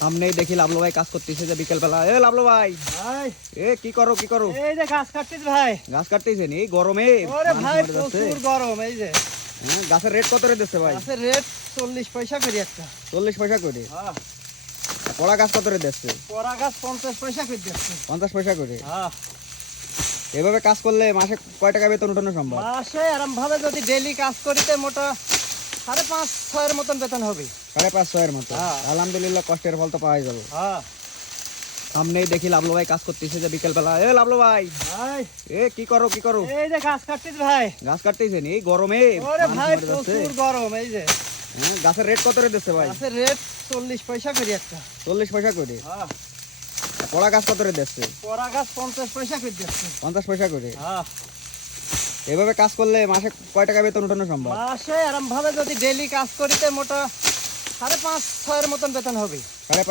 সামনেই দেখি লাভলু ভাই কাজ করতেছে যে বিকেল বেলা। এ লাভলু ভাই, ভাই কি করো? এই যে গাছ কাটছিস ভাই। গাছ কাটতেছেন এই গরমে? ওরে মানুষ ভাই মরে যাচ্ছে। প্রচুর গরম। এই যে হ্যাঁ, গাছের রেট কত রে দিচ্ছে ভাই? গাছের রেট 40 পয়সা করে একটা। 40 পয়সা করে। হ্যাঁ, পড়া গাছ কত রে দিচ্ছে? পরা গাছ 50 পয়সা করে দিচ্ছে। 50 পয়সা করে। হ্যাঁ, এভাবে কাজ করলে মাসে কয় টাকা বেতন উঠানো সম্ভব? মাসে এরম ভাবে যদি ডেইলি কাজ করিতে মোটা 5.5-6 এর মতন বেতন হবে। 5.5-6 এর মতো। হ্যাঁ। আলহামদুলিল্লাহ, কষ্টের ফল তো পাওয়াই যাবে। হ্যাঁ সামনেই দেখি লাভলু ভাই কাজ করতেছে যে বিকেল বেলা। এ লাভলু ভাই, ভাই কি করো? এই যে গাছ কাটছিস ভাই। গাছ কাটতেছেন এই গরমে? ওরে মানুষ ভাই মরে যাচ্ছে। প্রচুর গরম। এই যে হ্যাঁ, গাছের রেট কত রে দিচ্ছে ভাই? গাছের রেট 40 পয়সা করে একটা। 40 পয়সা করে। হ্যাঁ, পড়া গাছ কত রে দিচ্ছে? পরা গাছ 50 পয়সা করে দিচ্ছে। 50 পয়সা করে। হ্যাঁ, এভাবে কাজ করলে মাসে কয় টাকা বেতন উঠানো সম্ভব? মাসে এরম ভাবে যদি ডেইলি কাজ করিতে মোটা 5.5-6 এর মতন বেতন হবে। 5.5